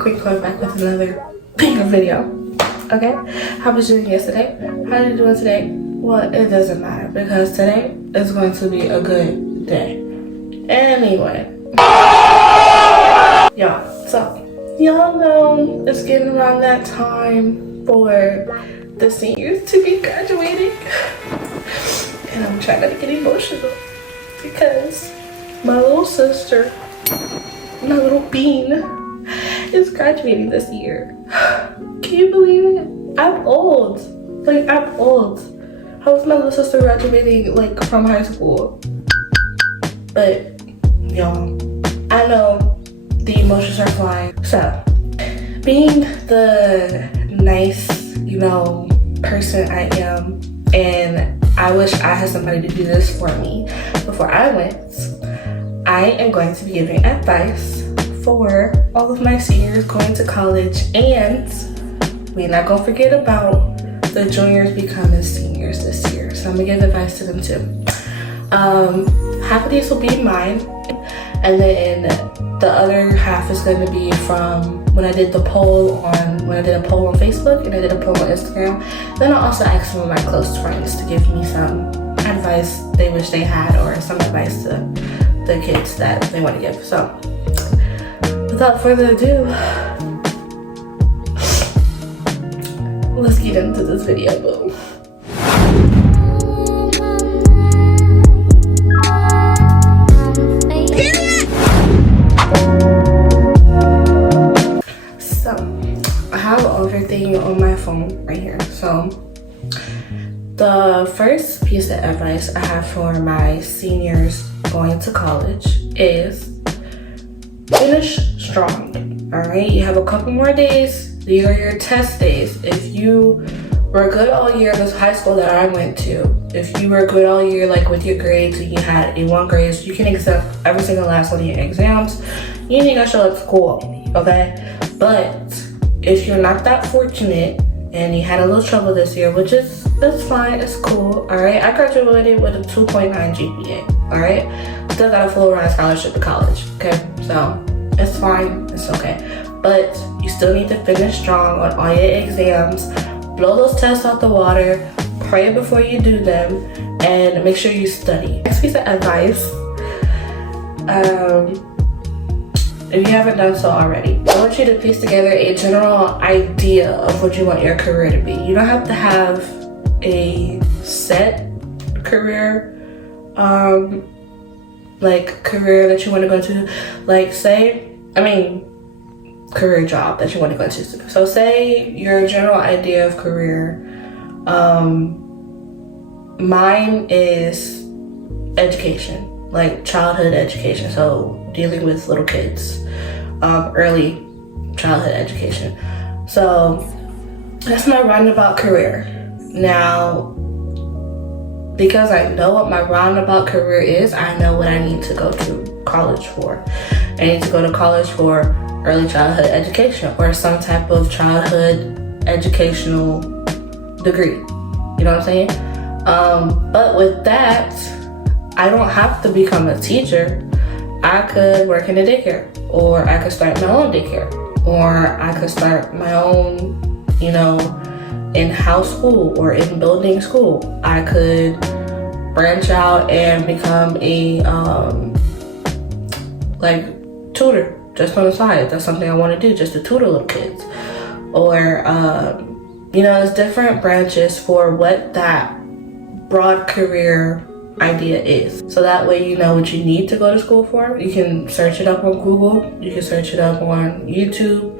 quick going back with another banger video. Okay, how was you doing yesterday? How are you doing today? Well, it doesn't matter because today is going to be a good day. Anyway, y'all know it's getting around that time for the seniors to be graduating, and I'm trying not to get emotional because my little sister, my little bean, is graduating this year. Can you believe it? I'm old. Like, I'm old. How was my little sister graduating, like, from high school? But, y'all, I know the emotions are flying. So, being the nice, person I am, and I wish I had somebody to do this for me before I went, I am going to be giving advice for all of my seniors going to college, and we're not gonna forget about the juniors becoming seniors this year. So I'm gonna give advice to them too. Half of these will be mine, and then the other half is going to be from when I did a poll on Facebook and I did a poll on Instagram. Then I'll also ask some of my close friends to give me some advice they wish they had, or some advice to the kids that they want to give. So without further ado, let's get into this video, boo. So I have everything on my phone right here. So the first piece of advice I have for my seniors going to college is finish strong. All right, you have a couple more days. These are your test days. If you were good all year in this high school that I went to, if you were good all year, like with your grades, and you had A1 grades, you can accept every single last one of your exams. You ain't gonna show up to school, okay? But if you're not that fortunate and you had a little trouble this year, which is, that's fine, it's cool, all right? I graduated with a 2.9 GPA, all right? Still got a full ride scholarship to college, okay? So it's fine, it's okay. But you still need to finish strong on all your exams. Blow those tests out the water, pray before you do them, and make sure you study. Next piece of advice, if you haven't done so already, I want you to piece together a general idea of what you want your career to be. You don't have to have a set career, career that you want to go to. Career job that you want to go to. So say your general idea of career, mine is education, like childhood education. So dealing with little kids, early childhood education. So that's my roundabout career. Now, because I know what my roundabout career is, I know what I need to go to college for. I need to go to college for early childhood education or some type of childhood educational degree. You know what I'm saying? But with that, I don't have to become a teacher. I could work in a daycare, or I could start my own daycare, or I could start my own, in-house school or in-building school. I could branch out and become a tutor just on the side. That's something I want to do, just to tutor little kids. Or there's different branches for what that broad career idea is. So that way you know what you need to go to school for. You can search it up on Google, you can search it up on YouTube,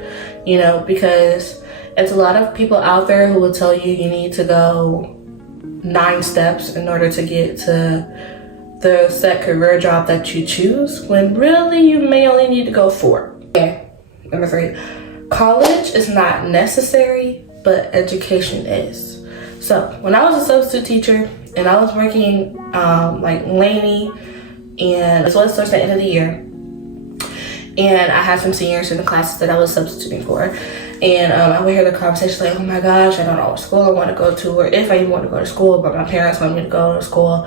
because there's a lot of people out there who will tell you need to go 9 steps in order to get to the set career job that you choose, when really you may only need to go 4. Okay, number 3. College is not necessary, but education is. So when I was a substitute teacher and I was working like Laney, and it was towards the end of the year, and I had some seniors in the classes that I was substituting for, and I would hear the conversation like, oh my gosh, I don't know what school I want to go to, or if I even want to go to school, but my parents want me to go to school,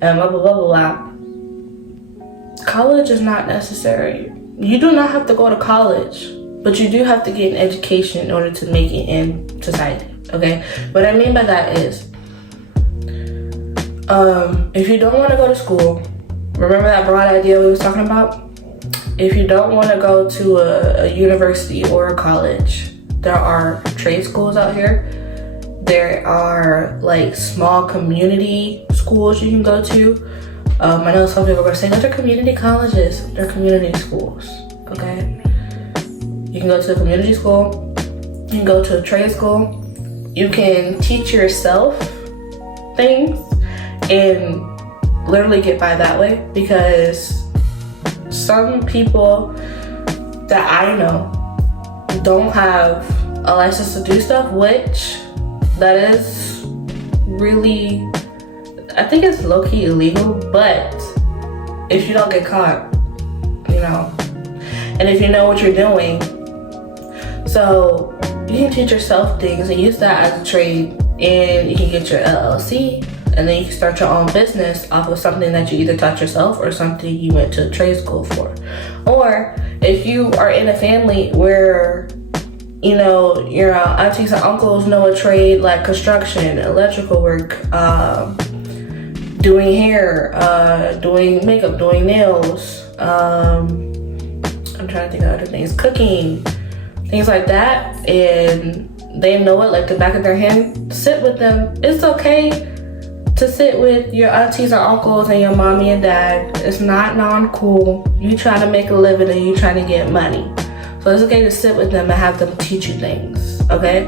and blah, blah, blah, blah, blah. College is not necessary. You do not have to go to college but you do have to get an education in order to make it in society, okay? What I mean by that is, if you don't want to go to school, remember that broad idea we was talking about? If you don't want to go to a university or a college, there are trade schools out here. There are like small community schools you can go to. I know some people are going to say, those are community colleges. They're community schools, okay? You can go to a community school. You can go to a trade school. You can teach yourself things and literally get by that way, because some people that I know don't have a license to do stuff, which that is really, I think it's low-key illegal, but if you don't get caught, you know, and if you know what you're doing, so you can teach yourself things and use that as a trade, and you can get your LLC, and then you can start your own business off of something that you either taught yourself or something you went to trade school for. Or if you are in a family where, you know, your aunties and uncles know a trade like construction, electrical work, doing hair, doing makeup, doing nails, I'm trying to think of other things, cooking, things like that, and they know it like the back of their hand, sit with them. It's okay to sit with your aunties and uncles and your mommy and dad. It's not non-cool. You trying to make a living and you trying to get money. So it's okay to sit with them and have them teach you things, okay?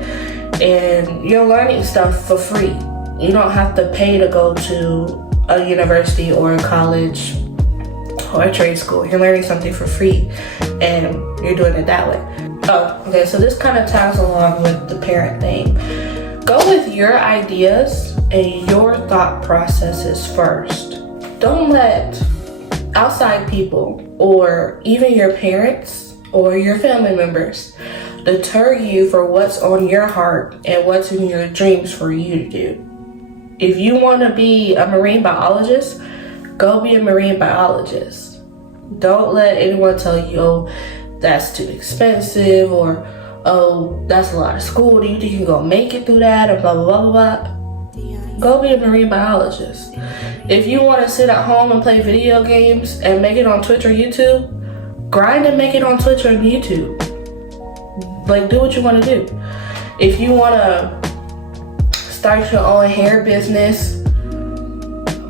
And you're learning stuff for free. You don't have to pay to go to a university or a college or a trade school. You're learning something for free and you're doing it that way. Oh, okay, so this kind of ties along with the parent thing. Go with your ideas and your thought processes first. Don't let outside people or even your parents or your family members deter you for what's on your heart and what's in your dreams for you to do. If you want to be a marine biologist, go be a marine biologist. Don't let anyone tell you, oh, that's too expensive, or oh, that's a lot of school. Do you think you can go make it through that, or blah, blah, blah, blah, blah. Go be a marine biologist. If you want to sit at home and play video games and make it on Twitch or YouTube, grind and make it on Twitch or YouTube. Like, do what you want to do. If you want to start your own hair business,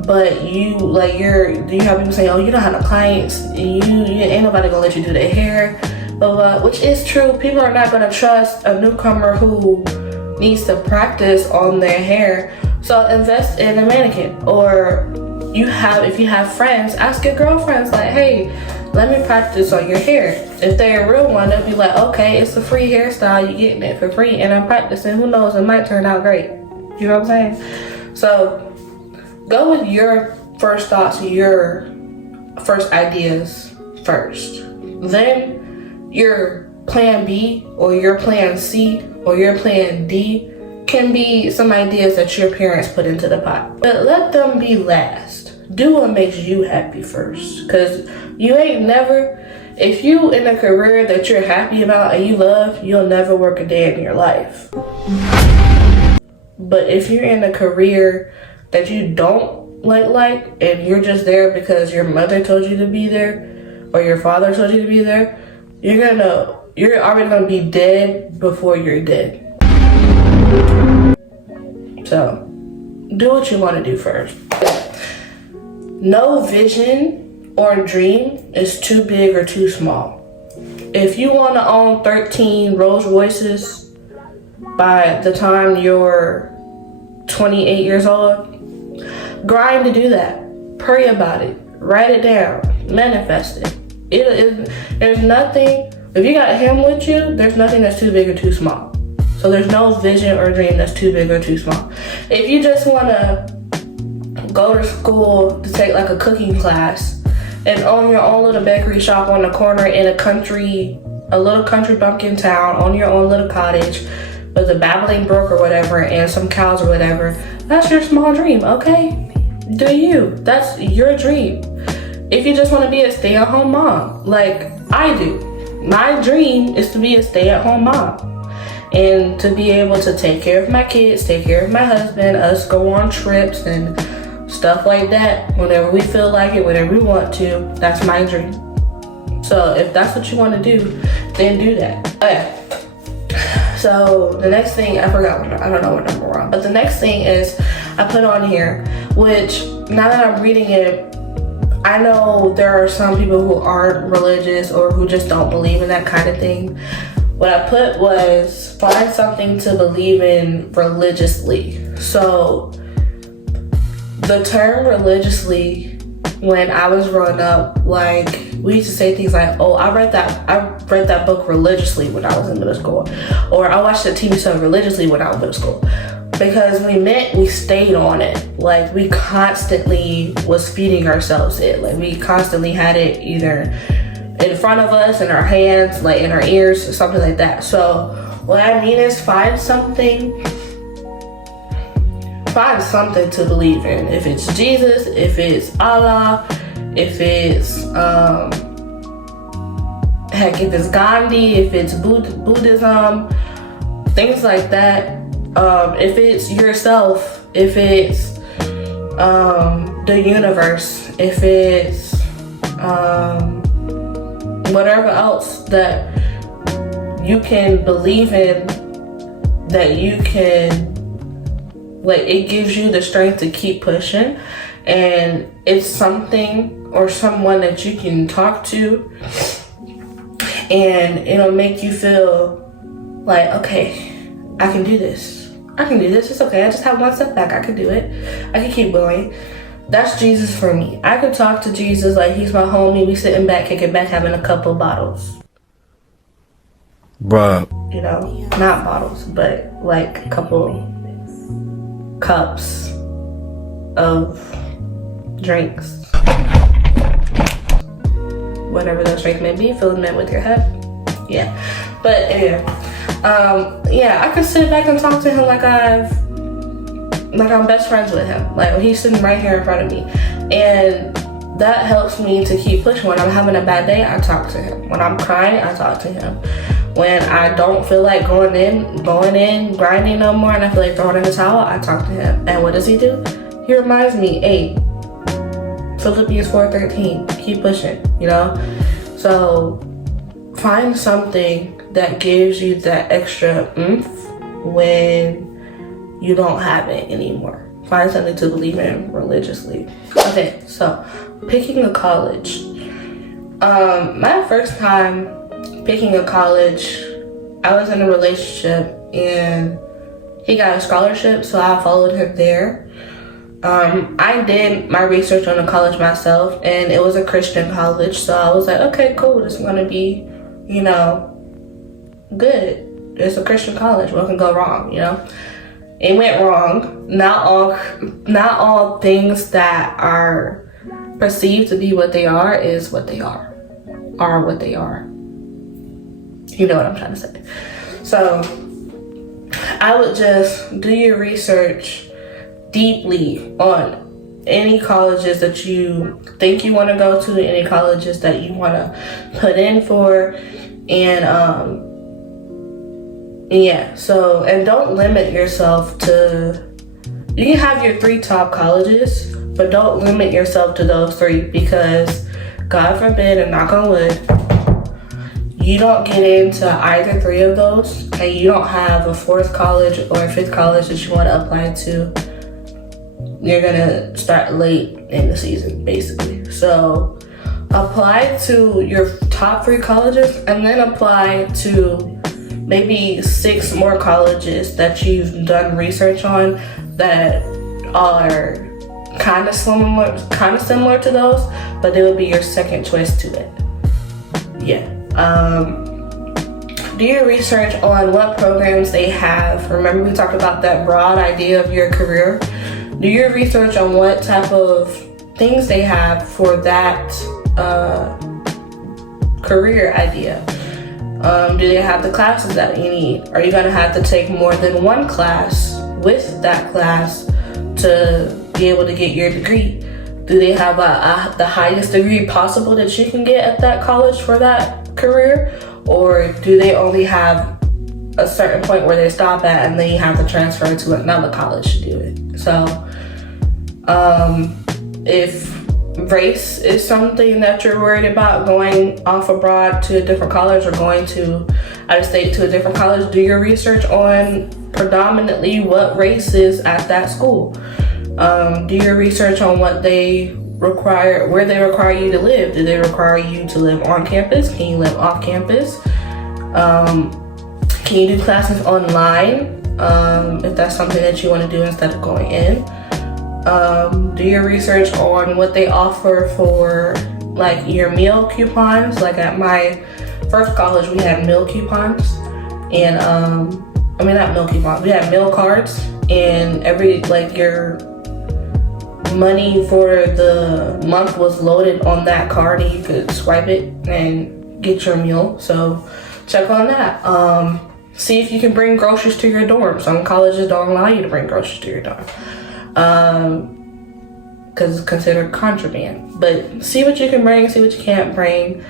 but you have people saying, oh, you don't have no clients, you ain't nobody gonna let you do their hair, blah, blah, which is true. People are not gonna trust a newcomer who needs to practice on their hair. So invest in a mannequin. Or if you have friends, ask your girlfriends, like, hey, let me practice on your hair. If they're a real one, they'll be like, okay, it's a free hairstyle, you're getting it for free, and I'm practicing. Who knows, it might turn out great. You know what I'm saying? So go with your first thoughts, your first ideas first. Then your plan B or your plan C or your plan D can be some ideas that your parents put into the pot. But let them be last. Do what makes you happy first. Because you ain't never, if you in a career that you're happy about and you love, you'll never work a day in your life. But if you're in a career that you don't like and you're just there because your mother told you to be there or your father told you to be there, you're already gonna be dead before you're dead. So do what you want to do first. No vision or dream is too big or too small. If you want to own 13 Rolls Royces by the time you're 28 years old, grind to do that. Pray about it. Write it down. Manifest it. There's nothing, if you got him with you, there's nothing that's too big or too small. So there's no vision or dream that's too big or too small. If you just want to go to school to take like a cooking class and own your own little bakery shop on the corner in a little country bumpkin town, own your own little cottage with a babbling brook or whatever and some cows or whatever, that's your small dream, okay? Do you. That's your dream. If you just want to be a stay-at-home mom, like I do, my dream is to be a stay-at-home mom and to be able to take care of my kids, take care of my husband, us go on trips and stuff like that whenever we feel like it, whenever we want to. That's my dream. So if that's what you want to do, then do that. Okay. So the next thing, I forgot, I don't know what number we're on, but the next thing is I put on here, which now that I'm reading it, I know there are some people who aren't religious or who just don't believe in that kind of thing. What I put was find something to believe in religiously. So the term religiously, when I was growing up, like we used to say things like, oh, I read that book religiously when I was in middle school, or I watched a TV show religiously when I was in middle school, because we meant we stayed on it. Like we constantly was feeding ourselves it. Like we constantly had it either in front of us, in our hands, like in our ears, or something like that. So what I mean is find something to believe in. If it's Jesus, if it's Allah, if it's if it's Gandhi, if it's Buddhism, things like that. If it's yourself, if it's the universe, if it's whatever else that you can believe in, that you can, like, it gives you the strength to keep pushing, and it's something or someone that you can talk to, and it'll make you feel like, okay, I can do this. It's okay. I just have one step back. I can do it. I can keep going. That's Jesus for me. I could talk to Jesus like he's my homie. We sitting back, kicking back, having a couple bottles. Bruh. You know, not bottles, but like a couple cups of drinks. Whatever those drinks may be, filling them with your head. Yeah. But anyway, I could sit back and talk to him like I'm best friends with him. Like he's sitting right here in front of me. And that helps me to keep pushing. When I'm having a bad day, I talk to him. When I'm crying, I talk to him. When I don't feel like going in, grinding no more, and I feel like throwing in the towel, I talk to him. And what does he do? He reminds me, hey, Philippians 4:13, keep pushing, you know? So find something that gives you that extra oomph when you don't have it anymore. Find something to believe in religiously. Okay, so picking a college. My first time picking a college, I was in a relationship and he got a scholarship, so I followed him there. I did my research on the college myself, and it was a Christian college, so I was like, okay, cool, this is gonna be, you know, good. It's a Christian college, what can go wrong, you know? It went wrong. Not all things that are perceived to be what they are is what they are what they are. You know what I'm trying to say. So I would just do your research deeply on any colleges that you think you want to go to, any colleges that you want to put in for, and and don't limit yourself to, you can have your 3 top colleges, but don't limit yourself to those 3, because God forbid, and knock on wood, you don't get into either 3 of those and you don't have a 4th college or a 5th college that you want to apply to. You're gonna start late in the season, basically. So apply to your top 3 colleges and then apply to maybe 6 more colleges that you've done research on that are kind of similar to those, but they would be your second choice to it. Yeah. Do your research on what programs they have. Remember we talked about that broad idea of your career. Do your research on what type of things they have for that career idea. Do they have the classes that you need? Are you gonna have to take more than one class with that class to be able to get your degree? Do they have the highest degree possible that you can get at that college for that career? or do they only have a certain point where they stop at and then you have to transfer to another college to do it? So if race is something that you're worried about, going off abroad to a different college or going to out of state to a different college, do your research on predominantly what race is at that school. Do your research on what they require, where they require you to live. Do they require you to live on campus? Can you live off campus? Can you do classes online if that's something that you want to do instead of going in? Do your research on what they offer for like your meal coupons. Like at my first college, we had meal coupons, and I mean not meal coupons, we had meal cards, and every like your money for the month was loaded on that card, and you could swipe it and get your meal. So check on that. See if you can bring groceries to your dorm. Some colleges don't allow you to bring groceries to your dorm because it's considered contraband. But see what you can bring, see what you can't bring.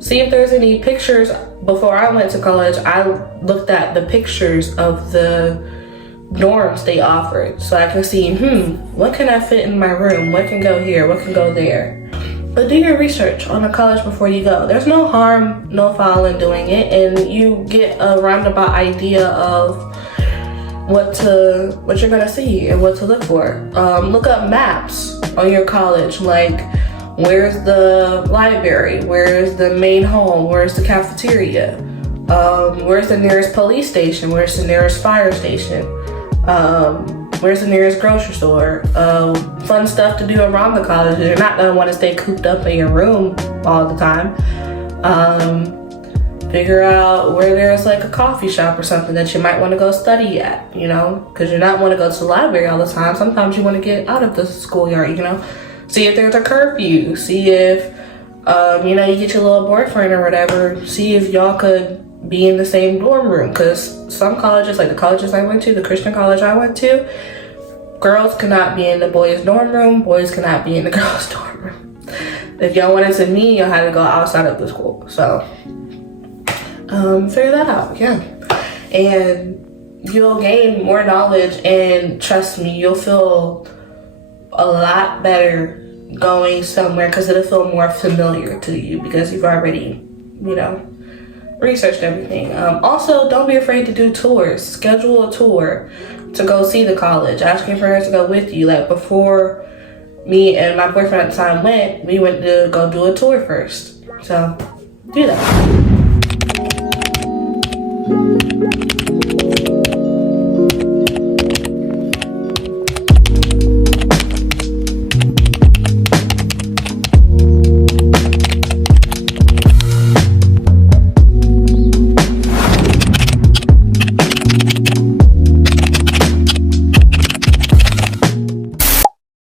See if there's any pictures. Before I went to college, I looked at the pictures of the dorms they offered, so I can see, what can I fit in my room? What can go here? What can go there? But do your research on a college before you go. There's no harm, no foul in doing it, and you get a roundabout idea of what you're gonna see and what to look for. Look up maps on your college, like where's the library, where's the main hall, where's the cafeteria, where's the nearest police station, where's the nearest fire station, where's the nearest grocery store. Fun stuff to do around the college. You're not gonna want to stay cooped up in your room all the time. Figure out where there's like a coffee shop or something that you might want to go study at, because you're not want to go to the library all the time. Sometimes you want to get out of the schoolyard, See if there's a curfew. See if, you get your little boyfriend or whatever. See if y'all could be in the same dorm room, because some colleges, like the colleges I went to, the Christian college I went to, girls cannot be in the boys' dorm room, boys cannot be in the girls' dorm room. If y'all wanted to meet, y'all had to go outside of the school. So figure that out, yeah. And you'll gain more knowledge, and trust me, you'll feel a lot better going somewhere because it'll feel more familiar to you because you've already, researched everything. Also, don't be afraid to do tours. Schedule a tour to go see the college. Ask your parents to go with you. Like before me and my boyfriend at the time we went to go do a tour first. So do that.